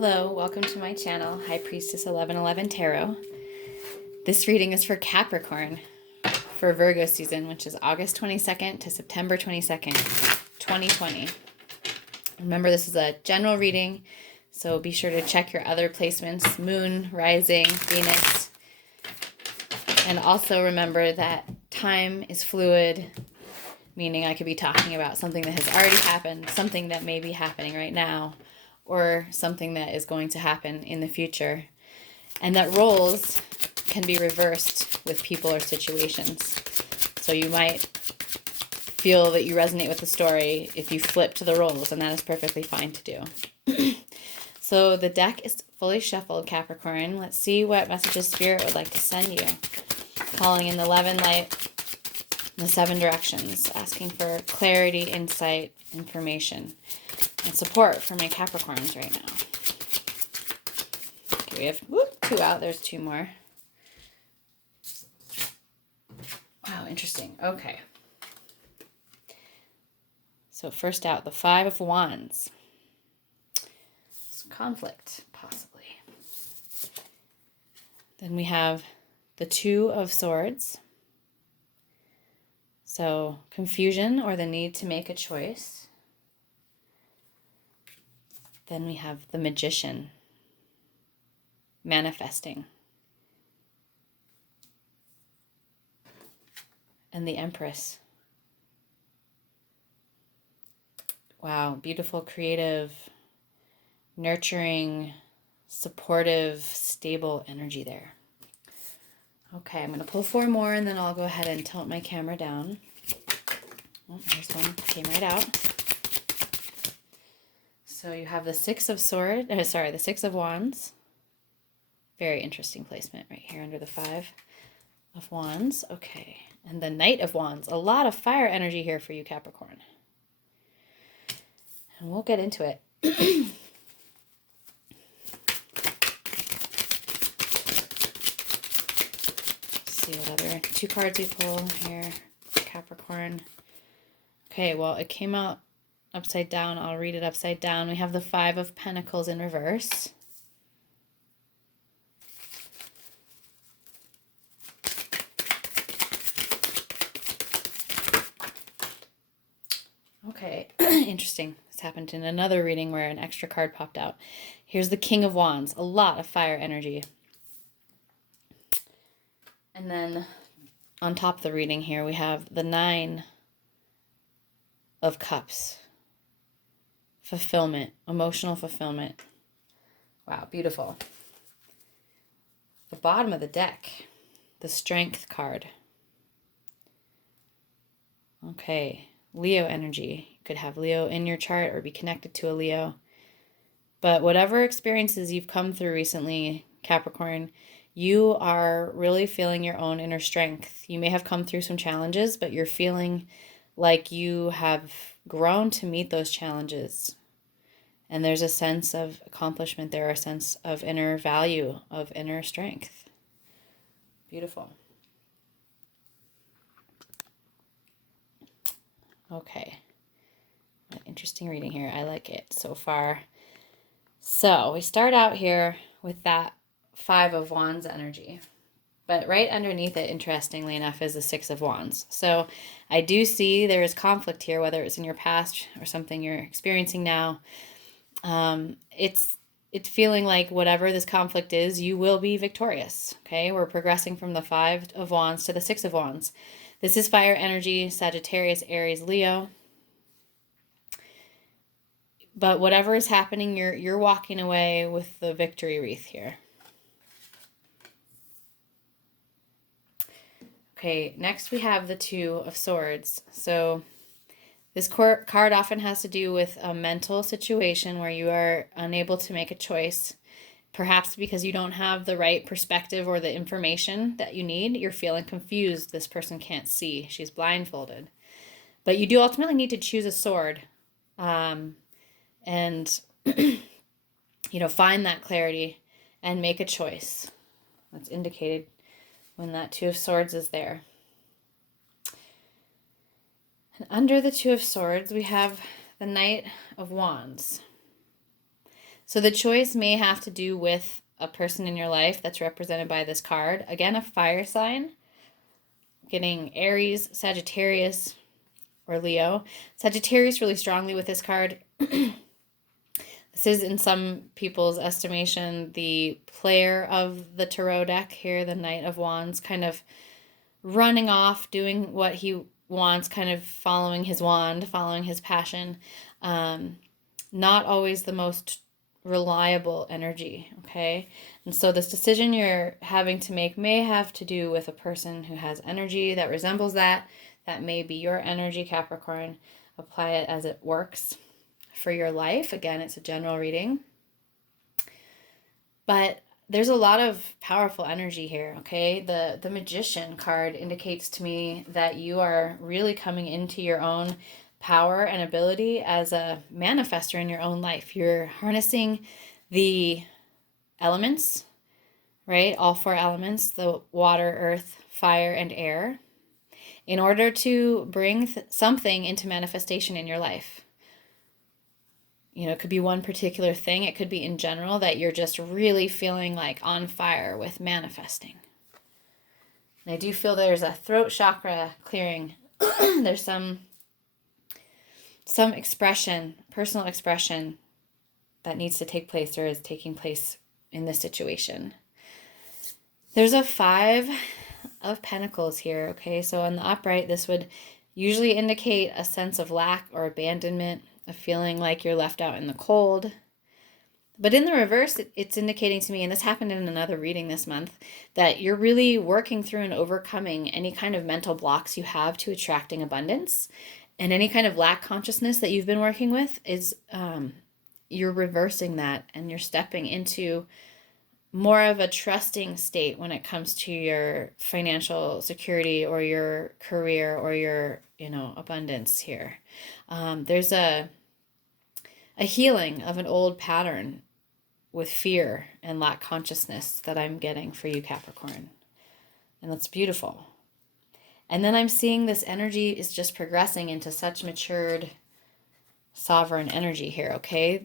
Hello, welcome to my channel, High Priestess 1111 Tarot. This reading is for Capricorn for Virgo season, which is August 22nd to September 22nd, 2020. Remember, this is a general reading, so be sure to check your other placements, Moon, Rising, Venus. And also remember that time is fluid, meaning I could be talking about something that has already happened, something that may be happening right now, or something that is going to happen in the future. And that roles can be reversed with people or situations. So you might feel that you resonate with the story if you flip to the roles, and that is perfectly fine to do. So the deck is fully shuffled, Capricorn. Let's see what messages Spirit would like to send you. Calling in the 11 light, the 7 directions, asking for clarity, insight, information, and support for my Capricorns right now. Okay, we have 2 out. There's 2 more. Wow, interesting. Okay. So first out, the 5 of Wands. Some conflict, possibly. Then we have the 2 of Swords. So confusion or the need to make a choice. Then we have the Magician, manifesting. And the Empress. Wow, beautiful, creative, nurturing, supportive, stable energy there. Okay, I'm going to pull 4 more and then I'll go ahead and tilt my camera down. Oh, there's one, came right out. So you have the 6 of Swords, the 6 of Wands. Very interesting placement right here under the 5 of Wands. Okay, and the Knight of Wands. A lot of fire energy here for you, Capricorn. And we'll get into it. See what other 2 cards we pull here, Capricorn. Okay, well, it came out upside down. I'll read it upside down. We have the 5 of Pentacles in reverse. Okay, interesting. This happened in another reading where an extra card popped out. Here's the King of Wands. A lot of fire energy. And then on top of the reading here, we have the 9 of Cups. Fulfillment, emotional fulfillment. Wow, beautiful. The bottom of the deck, the Strength card. Okay, Leo energy. You could have Leo in your chart or be connected to a Leo. But whatever experiences you've come through recently, Capricorn, you are really feeling your own inner strength. You may have come through some challenges, but you're feeling like you have grown to meet those challenges. And there's a sense of accomplishment there, a sense of inner value, of inner strength. Beautiful. Okay. An interesting reading here. I like it so far. So we start out here with that 5 of Wands energy. But right underneath it, interestingly enough, is the 6 of Wands. So I do see there is conflict here, whether it's in your past or something you're experiencing now. It's feeling like whatever this conflict is, you will be victorious. Okay, we're progressing from the 5 of Wands to the 6 of Wands. This is fire energy, Sagittarius, Aries, Leo. But whatever is happening, you're walking away with the victory wreath here. Okay, next we have the 2 of Swords. So this card often has to do with a mental situation where you are unable to make a choice, perhaps because you don't have the right perspective or the information that you need. You're feeling confused. This person can't see. She's blindfolded. But you do ultimately need to choose a sword and find that clarity and make a choice. That's indicated when that 2 of Swords is there. And under the 2 of Swords, we have the Knight of Wands. So the choice may have to do with a person in your life that's represented by this card. Again, a fire sign, getting Aries, Sagittarius, or Leo. Sagittarius really strongly with this card. This is, in some people's estimation, the player of the tarot deck here, the Knight of Wands, kind of running off, doing what he wants, kind of following his wand, following his passion. Not always the most reliable energy, okay? And so this decision you're having to make may have to do with a person who has energy that resembles that. That may be your energy, Capricorn. Apply it as it works for your life. Again, it's a general reading. But there's a lot of powerful energy here, okay? The Magician card indicates to me that you are really coming into your own power and ability as a manifester in your own life. You're harnessing the elements, right? All four elements, the water, earth, fire, and air, in order to bring something into manifestation in your life. You know, it could be one particular thing. It could be in general that you're just really feeling like on fire with manifesting. And I do feel there's a throat chakra clearing. There's some expression, personal expression, that needs to take place or is taking place in this situation. There's a 5 of Pentacles here, okay? So on the upright, this would usually indicate a sense of lack or abandonment, a feeling like you're left out in the cold. But in the reverse, it's indicating to me, and this happened in another reading this month, that you're really working through and overcoming any kind of mental blocks you have to attracting abundance. And any kind of lack consciousness that you've been working with is, you're reversing that and you're stepping into more of a trusting state when it comes to your financial security or your career or your, abundance here. There's a healing of an old pattern with fear and lack consciousness that I'm getting for you, Capricorn. And that's beautiful. And then I'm seeing this energy is just progressing into such matured, sovereign energy here, okay?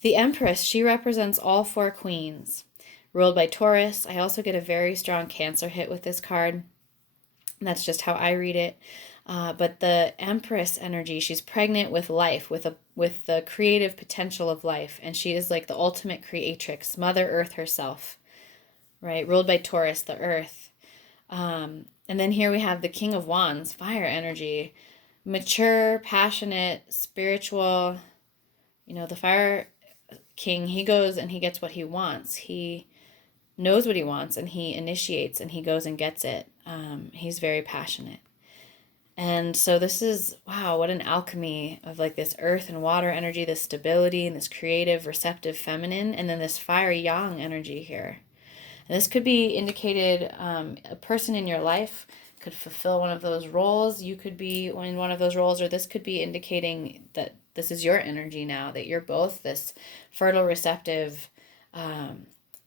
The Empress, she represents all 4 queens, ruled by Taurus. I also get a very strong Cancer hit with this card. And that's just how I read it. But the Empress energy, she's pregnant with life, with the creative potential of life. And she is like the ultimate creatrix, Mother Earth herself, right? Ruled by Taurus, the Earth. And then here we have the King of Wands, fire energy, mature, passionate, spiritual. The fire king, he goes and he gets what he wants. He knows what he wants and he initiates and he goes and gets it. He's very passionate. And so this is, wow, what an alchemy of like this earth and water energy, this stability and this creative, receptive feminine, and then this fire yang energy here. And this could be indicated, a person in your life could fulfill one of those roles. You could be in one of those roles, or this could be indicating that this is your energy now, that you're both this fertile, receptive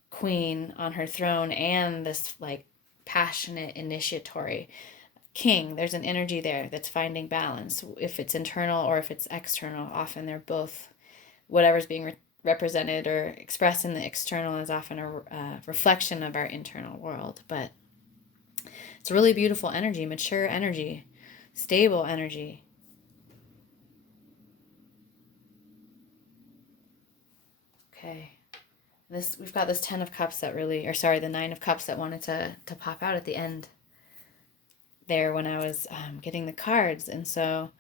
queen on her throne and this like passionate, initiatory king. There's an energy there that's finding balance. If it's internal or if it's external, often they're both, whatever's being represented or expressed in the external is often a reflection of our internal world. But it's a really beautiful energy, mature energy, stable energy. Okay. We've got this 10 of Cups that really, or sorry, the 9 of Cups that wanted to pop out at the end there when I was getting the cards. And so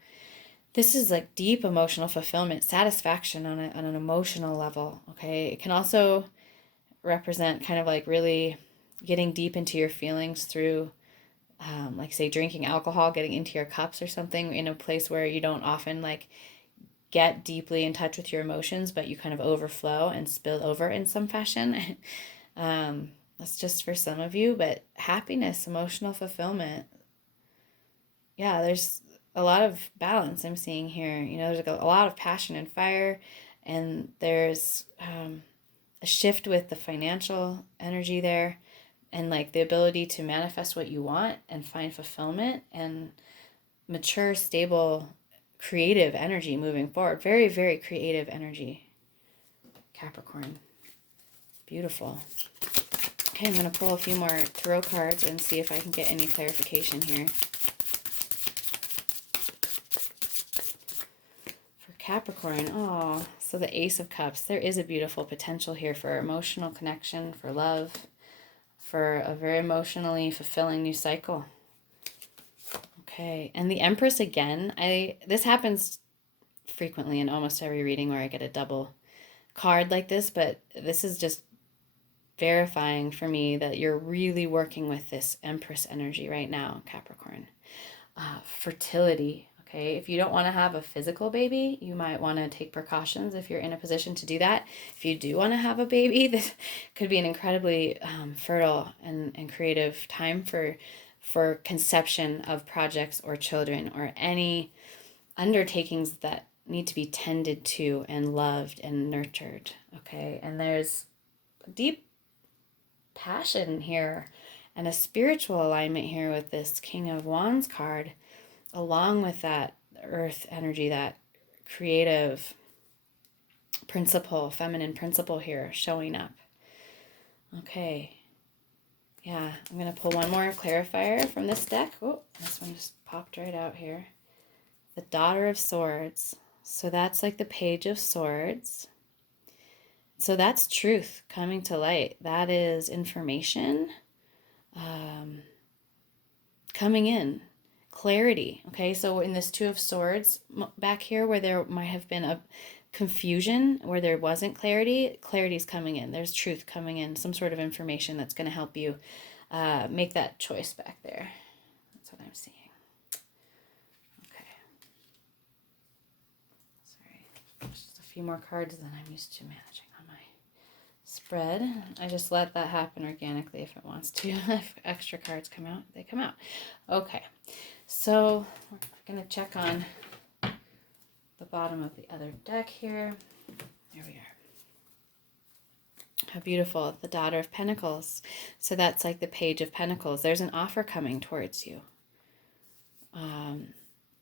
this is like deep emotional fulfillment, satisfaction on an emotional level, okay? It can also represent kind of like really getting deep into your feelings through, like say drinking alcohol, getting into your cups or something in a place where you don't often like get deeply in touch with your emotions, but you kind of overflow and spill over in some fashion. That's just for some of you, but happiness, emotional fulfillment. Yeah, there's a lot of balance I'm seeing here. There's like a lot of passion and fire, and there's a shift with the financial energy there, and like the ability to manifest what you want and find fulfillment and mature, stable, creative energy moving forward. Very, very creative energy. Capricorn. Beautiful. Okay, I'm going to pull a few more tarot cards and see if I can get any clarification here. For Capricorn, oh, so the Ace of Cups. There is a beautiful potential here for emotional connection, for love, for a very emotionally fulfilling new cycle. Okay, and the Empress again. This happens frequently in almost every reading where I get a double card like this, but this is just verifying for me that you're really working with this Empress energy right now, Capricorn. Fertility, okay? If you don't want to have a physical baby, you might want to take precautions if you're in a position to do that. If you do want to have a baby, this could be an incredibly fertile and creative time for conception of projects or children or any undertakings that need to be tended to and loved and nurtured, okay? And there's deep passion here and a spiritual alignment here with this King of Wands card, along with that earth energy, that creative principle, feminine principle here showing up. Okay. Yeah, I'm going to pull one more clarifier from this deck. Oh, this one just popped right out here. The Daughter of Swords. So that's like the Page of Swords. So that's truth coming to light. That is information coming in. Clarity. Okay, so in this Two of Swords back here where there might have been a confusion, where there wasn't clarity, clarity's coming in. There's truth coming in. Some sort of information that's going to help you make that choice back there. That's what I'm seeing. Okay. Sorry. Just a few more cards than I'm used to managing on my spread. I just let that happen organically if it wants to. If extra cards come out, they come out. Okay, so we're going to check on the bottom of the other deck here. There we are. How beautiful. The Daughter of Pentacles. So that's like the Page of Pentacles. There's an offer coming towards you.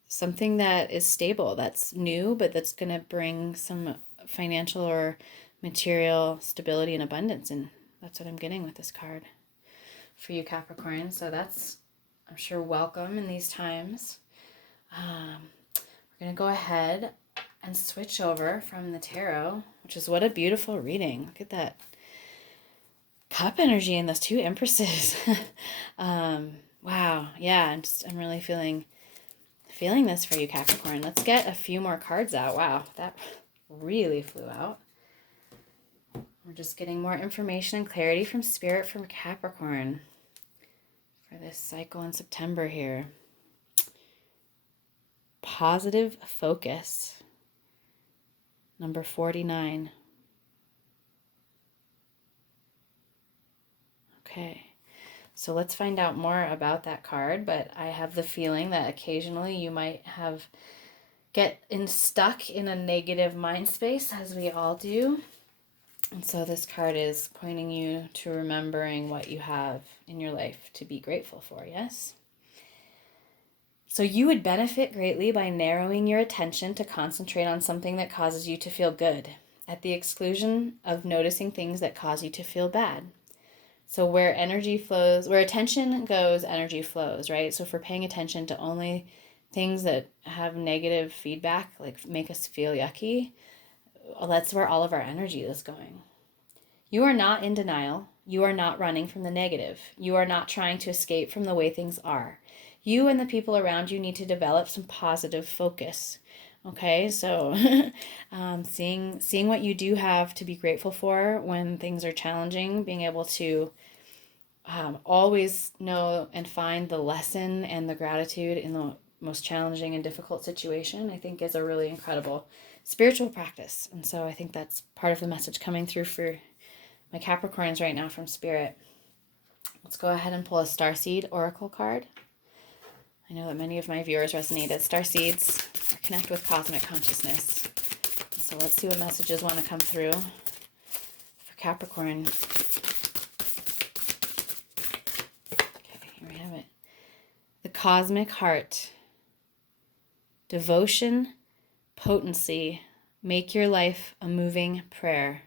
Something that is stable, that's new, but that's going to bring some financial or material stability and abundance. And that's what I'm getting with this card for you, Capricorn. So that's, I'm sure, welcome in these times. We're going to go ahead and switch over from the tarot, which is what a beautiful reading. Look at that cup energy and those two empresses. Wow. Yeah, I'm really feeling this for you, Capricorn. Let's get a few more cards out. Wow, that really flew out. We're just getting more information and clarity from Spirit from Capricorn for this cycle in September here. Positive focus. Number 49. Okay. So let's find out more about that card, but I have the feeling that occasionally you might get stuck in a negative mind space, as we all do. And so this card is pointing you to remembering what you have in your life to be grateful for, yes? So you would benefit greatly by narrowing your attention to concentrate on something that causes you to feel good, at the exclusion of noticing things that cause you to feel bad. So where energy flows, where attention goes, energy flows, right? So if we're paying attention to only things that have negative feedback, like make us feel yucky, well, that's where all of our energy is going. You are not in denial. You are not running from the negative. You are not trying to escape from the way things are. You and the people around you need to develop some positive focus. Okay, so seeing what you do have to be grateful for when things are challenging, being able to always know and find the lesson and the gratitude in the most challenging and difficult situation, I think is a really incredible spiritual practice. And so I think that's part of the message coming through for my Capricorns right now from Spirit. Let's go ahead and pull a Starseed Oracle card. I know that many of my viewers resonated. Starseeds connect with cosmic consciousness. So let's see what messages want to come through for Capricorn. Okay, here we have it. The Cosmic Heart. Devotion, potency, make your life a moving prayer.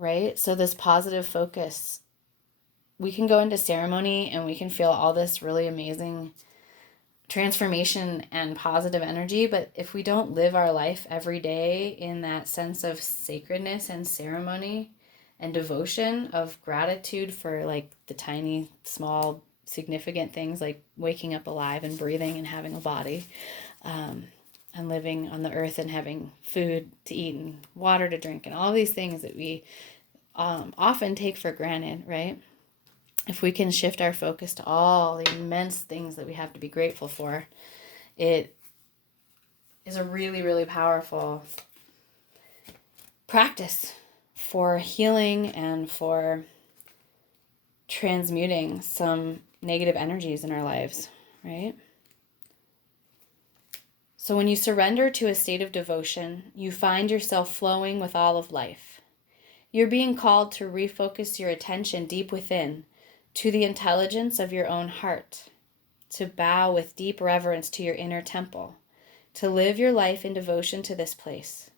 right? So this positive focus, we can go into ceremony and we can feel all this really amazing transformation and positive energy, but if we don't live our life every day in that sense of sacredness and ceremony and devotion, of gratitude for like the tiny, small, significant things like waking up alive and breathing and having a body, and living on the earth and having food to eat and water to drink and all these things that we often take for granted, right? If we can shift our focus to all the immense things that we have to be grateful for, it is a really, really powerful practice for healing and for transmuting some negative energies in our lives, right? So when you surrender to a state of devotion, you find yourself flowing with all of life. You're being called to refocus your attention deep within, to the intelligence of your own heart, to bow with deep reverence to your inner temple, to live your life in devotion to this place,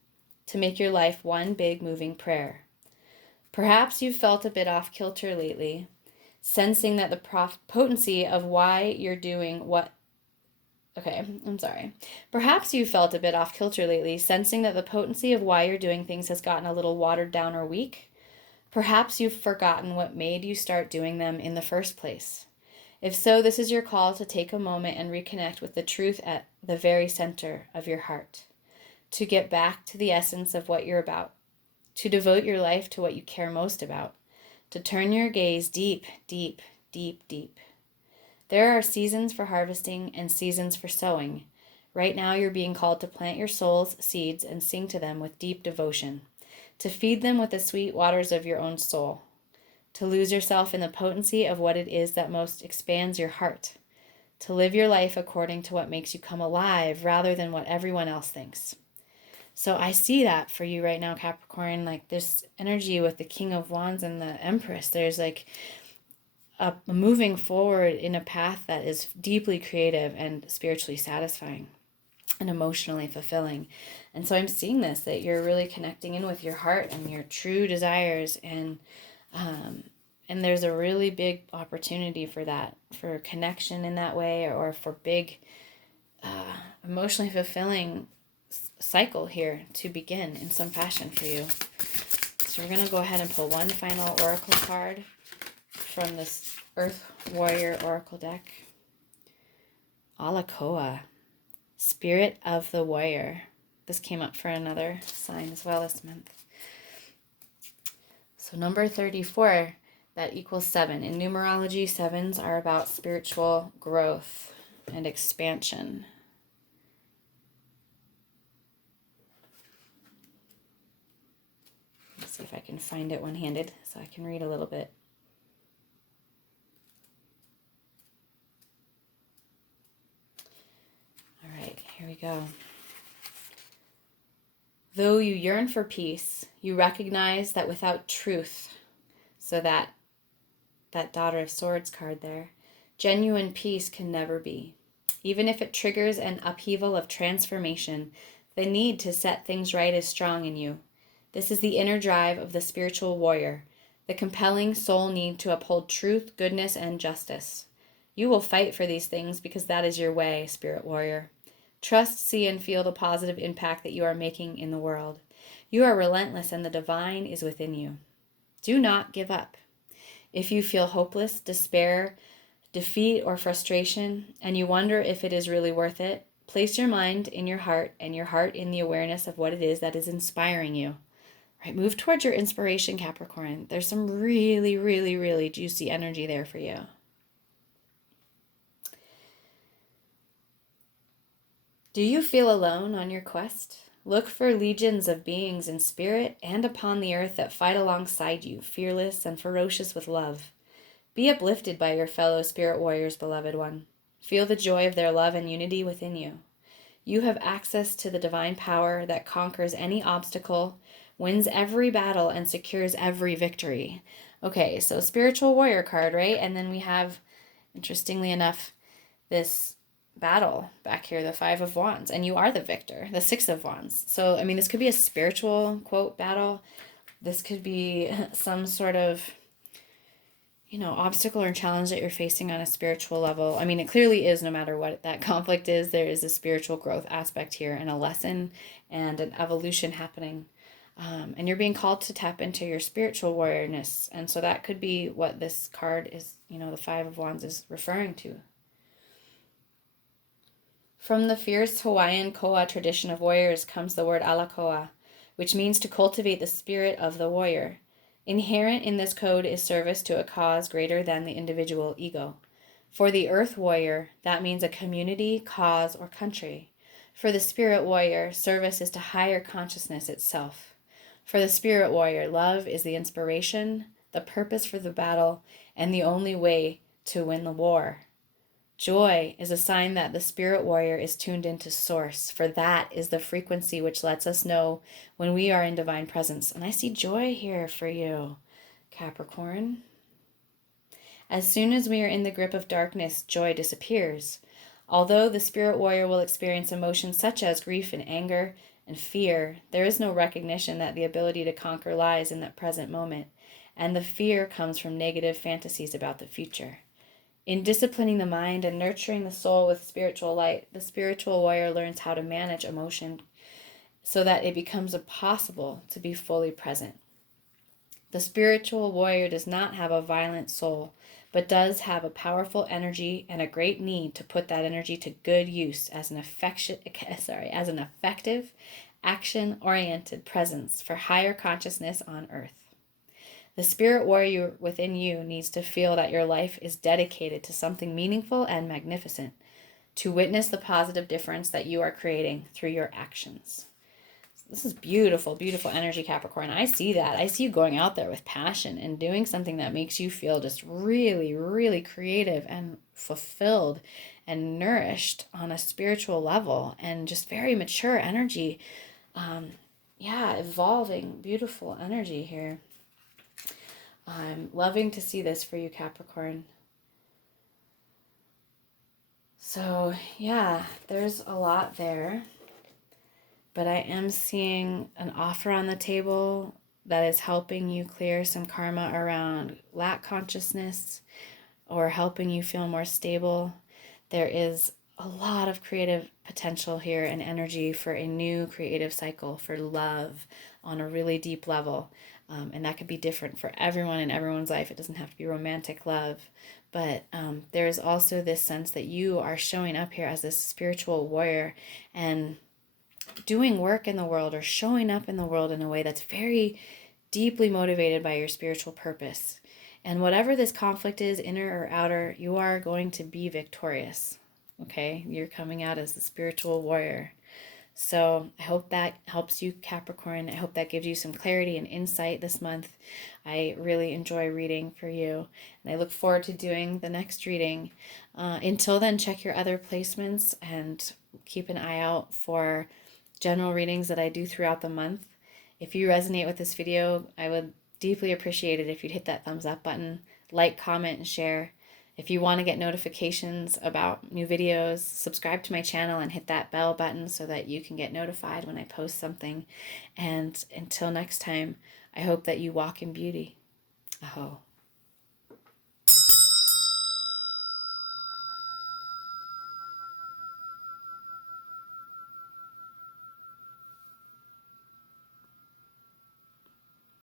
to make your life one big moving prayer. Perhaps you've felt a bit off kilter lately, sensing that the potency of why you're doing what... Perhaps you felt a bit off kilter lately, sensing that the potency of why you're doing things has gotten a little watered down or weak. Perhaps you've forgotten what made you start doing them in the first place. If so, this is your call to take a moment and reconnect with the truth at the very center of your heart, to get back to the essence of what you're about, to devote your life to what you care most about, to turn your gaze deep, deep, deep, deep. There are seasons for harvesting and seasons for sowing. Right now, you're being called to plant your soul's seeds and sing to them with deep devotion, to feed them with the sweet waters of your own soul, to lose yourself in the potency of what it is that most expands your heart, to live your life according to what makes you come alive rather than what everyone else thinks. So I see that for you right now, Capricorn, like this energy with the King of Wands and the Empress. There's like a moving forward in a path that is deeply creative and spiritually satisfying and emotionally fulfilling. And so I'm seeing this, that you're really connecting in with your heart and your true desires, and there's a really big opportunity for that, for connection in that way, or for big emotionally fulfilling cycle here to begin in some fashion for you. So we're going to go ahead and pull one final oracle card from this Earth Warrior Oracle deck. Alakoa, Spirit of the Warrior. This came up for another sign as well this month. So number 34, that equals 7. In numerology, 7s are about spiritual growth and expansion. Let's see if I can find it one-handed so I can read a little bit. All right, here we go. Though you yearn for peace, you recognize that without truth, so that Daughter of Swords card there, genuine peace can never be. Even if it triggers an upheaval of transformation, the need to set things right is strong in you. This is the inner drive of the spiritual warrior, the compelling soul need to uphold truth, goodness, and justice. You will fight for these things because that is your way, spirit warrior. Trust, see, and feel the positive impact that you are making in the world. You are relentless and the divine is within you. Do not give up. If you feel hopeless, despair, defeat, or frustration, and you wonder if it is really worth it, place your mind in your heart and your heart in the awareness of what it is that is inspiring you. Right, move towards your inspiration, Capricorn. There's some really, really, really juicy energy there for you. Do you feel alone on your quest? Look for legions of beings in spirit and upon the earth that fight alongside you, fearless and ferocious with love. Be uplifted by your fellow spirit warriors, beloved one. Feel the joy of their love and unity within you. You have access to the divine power that conquers any obstacle, wins every battle, and secures every victory. Okay, so spiritual warrior card, right? And then we have, interestingly enough, this battle back here, the 5 of Wands, and you are the victor, the 6 of Wands. So, I mean, this could be a spiritual, quote, battle. This could be some sort of, obstacle or challenge that you're facing on a spiritual level. I mean, it clearly is, no matter what that conflict is, there is a spiritual growth aspect here and a lesson and an evolution happening. And you're being called to tap into your spiritual warriorness. And so that could be what this card is, the Five of Wands is referring to. From the fierce Hawaiian koa tradition of warriors comes the word alakoa, which means to cultivate the spirit of the warrior. Inherent in this code is service to a cause greater than the individual ego. For the earth warrior, that means a community, cause, or country. For the spirit warrior, service is to higher consciousness itself. For the spirit warrior, love is the inspiration, the purpose for the battle, and the only way to win the war. Joy is a sign that the spirit warrior is tuned into source, for that is the frequency which lets us know when we are in divine presence. And I see joy here for you, Capricorn. As soon as we are in the grip of darkness, joy disappears. Although the spirit warrior will experience emotions such as grief and anger and fear, there is no recognition that the ability to conquer lies in that present moment, and the fear comes from negative fantasies about the future. In disciplining the mind and nurturing the soul with spiritual light, the spiritual warrior learns how to manage emotion so that it becomes impossible to be fully present. The spiritual warrior does not have a violent soul, but does have a powerful energy and a great need to put that energy to good use as an effective, action-oriented presence for higher consciousness on earth. The spirit warrior within you needs to feel that your life is dedicated to something meaningful and magnificent, to witness the positive difference that you are creating through your actions. This is beautiful, beautiful energy, Capricorn. I see that. I see you going out there with passion and doing something that makes you feel just really, really creative and fulfilled and nourished on a spiritual level, and just very mature energy. Evolving, beautiful energy here. I'm loving to see this for you, Capricorn. So, yeah, there's a lot there. But I am seeing an offer on the table that is helping you clear some karma around lack consciousness or helping you feel more stable. There is a lot of creative potential here and energy for a new creative cycle for love on a really deep level. And that could be different for everyone in everyone's life. It doesn't have to be romantic love. But there is also this sense that you are showing up here as this spiritual warrior and doing work in the world or showing up in the world in a way that's very deeply motivated by your spiritual purpose. And whatever this conflict is, inner or outer, you are going to be victorious. Okay? You're coming out as the spiritual warrior. So I hope that helps you, Capricorn. I hope that gives you some clarity and insight this month. I really enjoy reading for you, and I look forward to doing the next reading. Until then, check your other placements and keep an eye out for general readings that I do throughout the month. If you resonate with this video, I would deeply appreciate it if you'd hit that thumbs up button, like, comment, and share. If you want to get notifications about new videos, subscribe to my channel and hit that bell button so that you can get notified when I post something. And until next time, I hope that you walk in beauty. Aho.